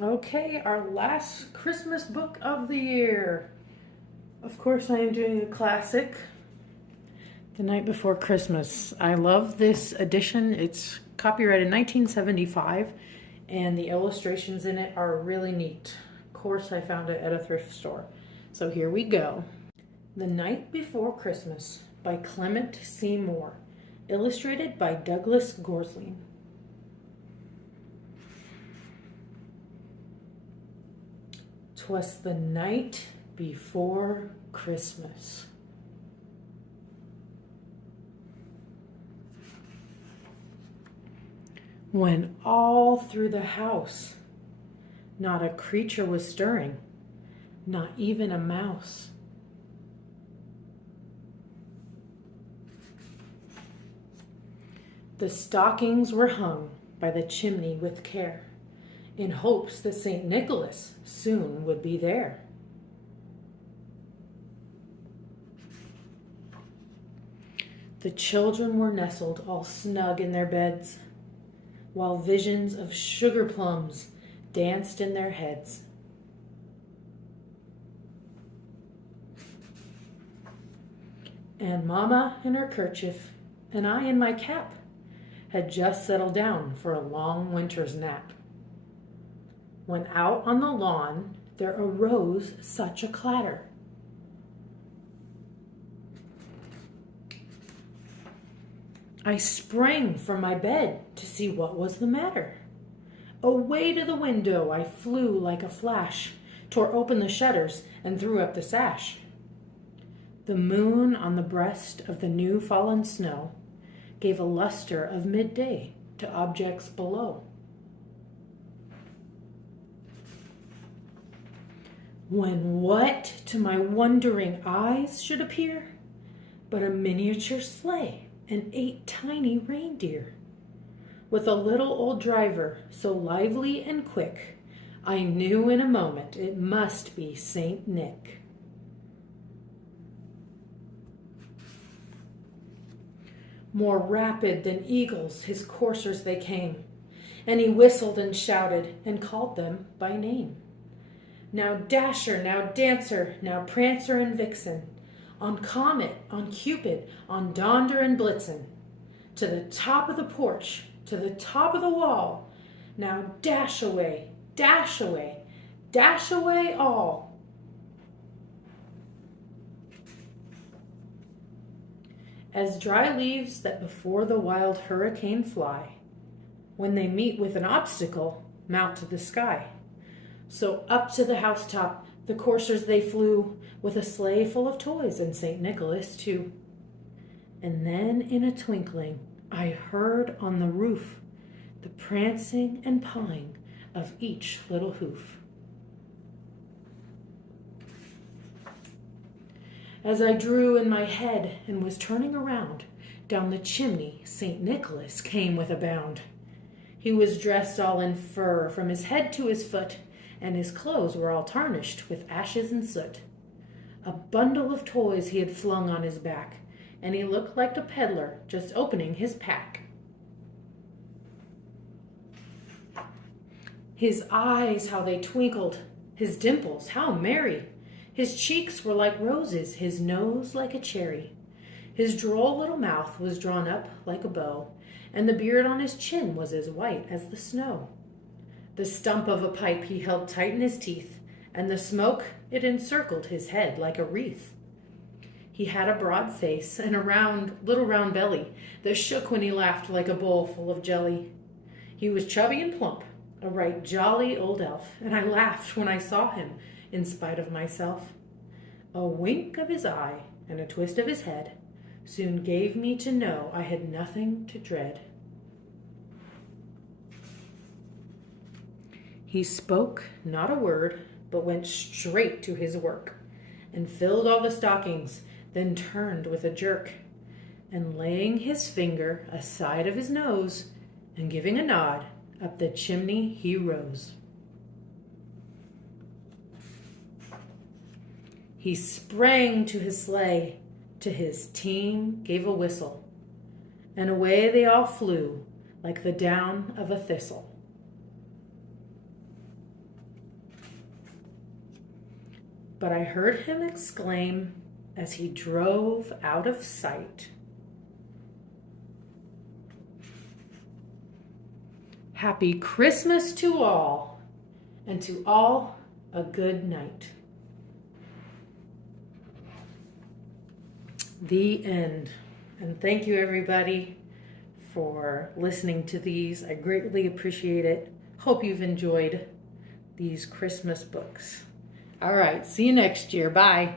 Okay, our last Christmas book of the year. Of course, I am doing a classic, The Night Before Christmas. I love this edition. It's copyrighted 1975, and the illustrations in it are really neat. Of course, I found it at a thrift store. So here we go. The Night Before Christmas by Clement C. Moore, illustrated by Douglas Gorsling. 'Twas the night before Christmas. When all through the house not a creature was stirring, not even a mouse. The stockings were hung by the chimney with care, in hopes that St. Nicholas soon would be there. The children were nestled all snug in their beds, while visions of sugar plums danced in their heads. And Mama in her kerchief, and I in my cap, had just settled down for a long winter's nap, when out on the lawn there arose such a clatter. I sprang from my bed to see what was the matter. Away to the window I flew like a flash, tore open the shutters and threw up the sash. The moon on the breast of the new fallen snow gave a luster of midday to objects below. When what to my wondering eyes should appear but a miniature sleigh and 8 tiny reindeer, with a little old driver so lively and quick, I knew in a moment it must be Saint Nick. More rapid than eagles his coursers they came, and he whistled and shouted and called them by name. Now Dasher, now Dancer, now Prancer and Vixen, on Comet, on Cupid, on Donder and Blitzen, to the top of the porch, to the top of the wall, now dash away, dash away, dash away all. As dry leaves that before the wild hurricane fly, when they meet with an obstacle, mount to the sky. So up to the housetop the coursers they flew, with a sleigh full of toys and St. Nicholas too. And then in a twinkling I heard on the roof the prancing and pawing of each little hoof. As I drew in my head and was turning around, down the chimney St. Nicholas came with a bound. He was dressed all in fur from his head to his foot, and his clothes were all tarnished with ashes and soot. A bundle of toys he had flung on his back, and he looked like a peddler just opening his pack. His eyes, how they twinkled, his dimples, how merry! His cheeks were like roses, his nose like a cherry. His droll little mouth was drawn up like a bow, and the beard on his chin was as white as the snow. The stump of a pipe he held tight in his teeth, and the smoke, it encircled his head like a wreath. He had a broad face and a little round belly that shook when he laughed like a bowl full of jelly. He was chubby and plump, a right jolly old elf, and I laughed when I saw him, in spite of myself. A wink of his eye and a twist of his head soon gave me to know I had nothing to dread. He spoke not a word, but went straight to his work, and filled all the stockings, then turned with a jerk, and laying his finger aside of his nose, and giving a nod, up the chimney he rose. He sprang to his sleigh, to his team gave a whistle, and away they all flew like the down of a thistle. but I heard him exclaim as he drove out of sight, "Happy Christmas to all, and to all a good night." The end. And thank you, everybody, for listening to these. I greatly appreciate it. Hope you've enjoyed these Christmas books. All right, see you next year. Bye.